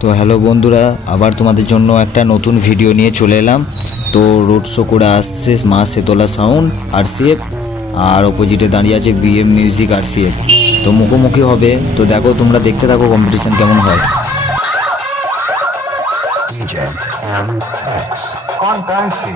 তো হ্যালো বন্ধুরা, আবার তোমাদের জন্য একটা নতুন ভিডিও নিয়ে চলে এলাম। তো রোড শো করে আসছে মা শেতলা সাউন্ড আরসিএফ, আর অপোজিটে দাঁড়িয়ে আছে বিএম মিউজিক আরসিএফ। তো মুখোমুখি হবে, তো দেখো তোমরা দেখতে থাকো কম্পিটিশন কেমন হয়। DJ MX on Dicey.